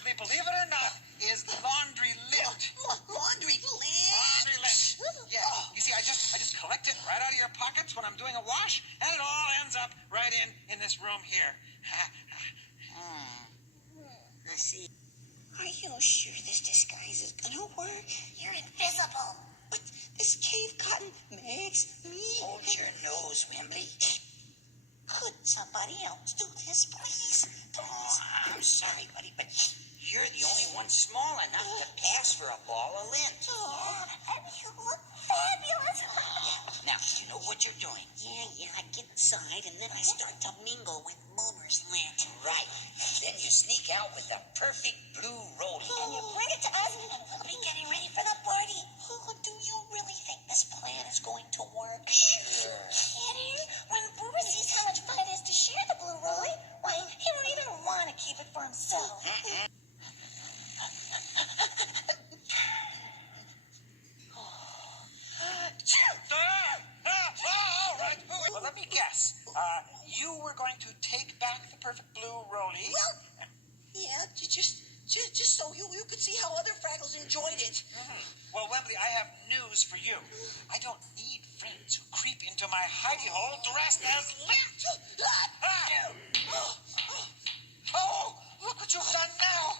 Wembley, believe it or not, is laundry lint. Laundry lint? Laundry lint. Yeah. You see, I just collect it right out of your pockets when I'm doing a wash, and it all ends up right in this room here. I see. Are you sure this disguise is gonna work? You're invisible. But this cave cotton makes me... Hold your nose, Wembley. Could somebody else do this, please? Oh, I'm sorry, buddy, but you're the only one small enough to pass for a ball of lint. You look fabulous. Now, you know what you're doing. Yeah, I get inside and then I start to mingle with Boomer's lint. Right. Then you sneak out with the perfect blue rollie. And you bring it to us, and we'll be getting ready for the party. Oh, do you really think this plan is going to work? Sure. Kitty, when Boomer sees how much fun it is to share the blue rollie, why, he won't even want to keep it for himself. All right. Well, let me guess. You were going to take back the perfect blue rollie. Well, yeah, just so you could see how other Fraggles enjoyed it. Well, Wembley, I have news for you. I don't need friends who creep into my hidey hole dressed as lint. Oh, look what you've done now.